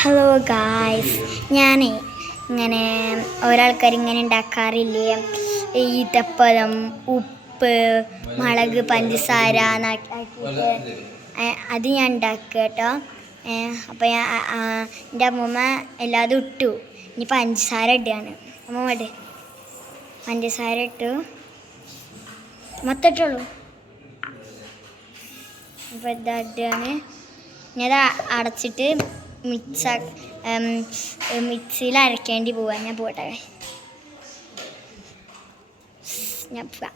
Hello guys, ഞാനേ ഇങ്ങനെ ഓരോൾക്കാർ ഇങ്ങനെ ഉണ്ടാക്കാറില്ലേ ഈത്തപ്പഴം, ഉപ്പ്, മുളക്, പഞ്ചസാര ആക്കിയിട്ട് അത് ഞാൻ ഉണ്ടാക്കുക കേട്ടോ. അപ്പോൾ എൻ്റെ അമ്മൂമ്മ എല്ലാതും ഇട്ടു. ഇനി പഞ്ചസാര ഇടുകയാണ്. അമ്മൂമ്മ ഇട്. പഞ്ചസാര ഇട്ടു, മൊത്തം ഇട്ടുള്ളൂ. അപ്പോൾ ഇതാ ഇടുകയാണ്. ഇനി അത് അടച്ചിട്ട് മിക്സിയിൽ അരക്കേണ്ടി പോവാൻ. ഞാൻ പോട്ടെ, ഞാൻ പോവാം.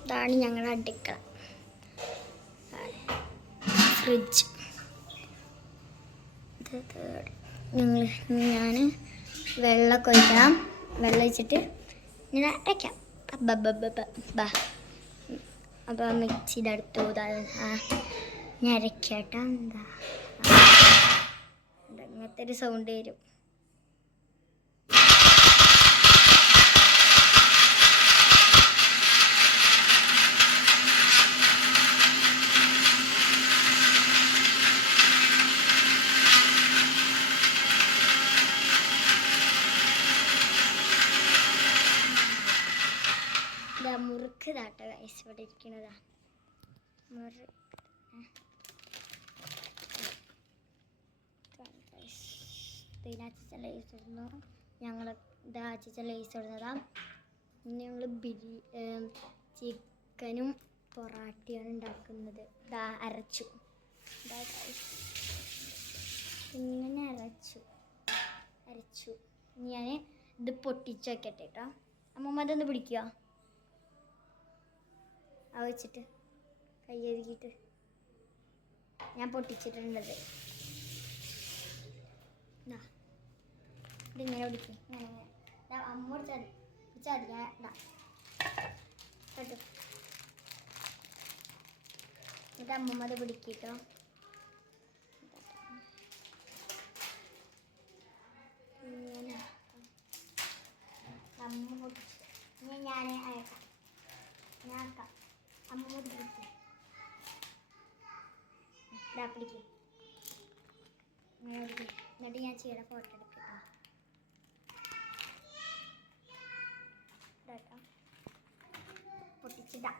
ഇതാണ് ഞങ്ങളുടെ അടുക്കള, ഫ്രിഡ്ജ്. ഞാൻ വെള്ളമൊക്കെ ഒഴിക്കണം. വെള്ളം ഒഴിച്ചിട്ട് ഇങ്ങനെ അരയ്ക്കാം. അപ്പോൾ മിക്സിയുടെ അടുത്ത് ഞാൻ അരയ്ക്കട്ടെ. അങ്ങനത്തെ ഒരു സൗണ്ട് വരും. മുറുക്ക് താട്ടോ ഗൈസ്, ഇവിടെ ഇരിക്കുന്നതാ മുറുക്ക്. ഞങ്ങൾ അച്ഛൻ ലേസ് ഇടുന്നതാ. ഇനി ഞങ്ങൾ ചിക്കനും പൊറാട്ടയാണ് ഉണ്ടാക്കുന്നത്. അരച്ചു, ഇങ്ങനെ അരച്ചു. ഇനി ഞാൻ ഇത് പൊട്ടിച്ച് വയ്ക്കട്ടെ കേട്ടോ. അമ്മമ്മ അതൊന്ന് പിടിക്കുക. വെച്ചിട്ട് കൈ കഴുകിയിട്ട് ഞാൻ പൊട്ടിച്ചിട്ടുള്ളത്. ഇതിങ്ങനെ പിടിക്കും. ഇങ്ങനെ അമ്മ പിടിച്ചാൽ മതി. കേട്ടോ, എന്നിട്ട് അമ്മമ്മ അത് പിടിക്കട്ടോ. ഇങ്ങനെ അമ്മ പൊട്ടിച്ചു. ഇനി ഞാൻ അയക്കാം. ഞാൻ ആക്കാം. അമ്മ പിടിക്കും. പിടിക്കും. എന്നിട്ട് ഞാൻ ചെയ്യണ ഫോട്ടോ എടുക്കാം. പൊട്ടിച്ചിടാ.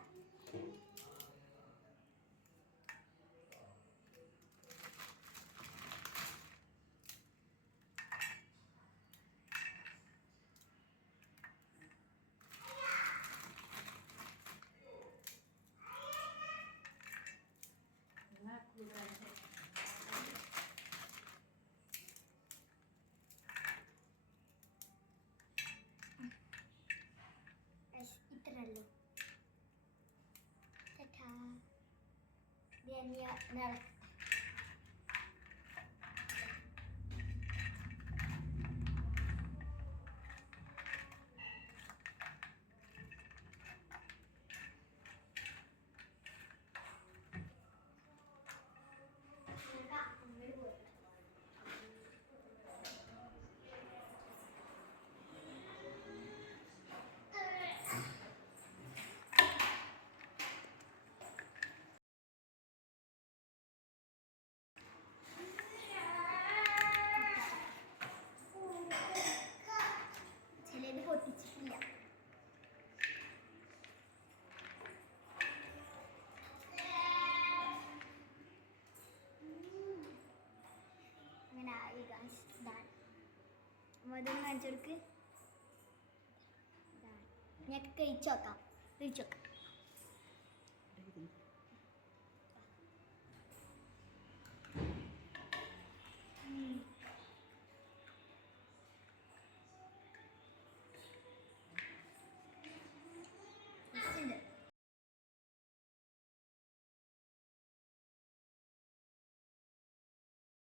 ഇത്രയല്ലോ. പൊട്ടിച്ചിട്ടില്ല. അങ്ങനെ ആയി ഗായ്സ്. അതൊന്ന് കാണിച്ചു കൊടുക്ക്. ഞാൻ കഴിച്ചു നോക്കാം.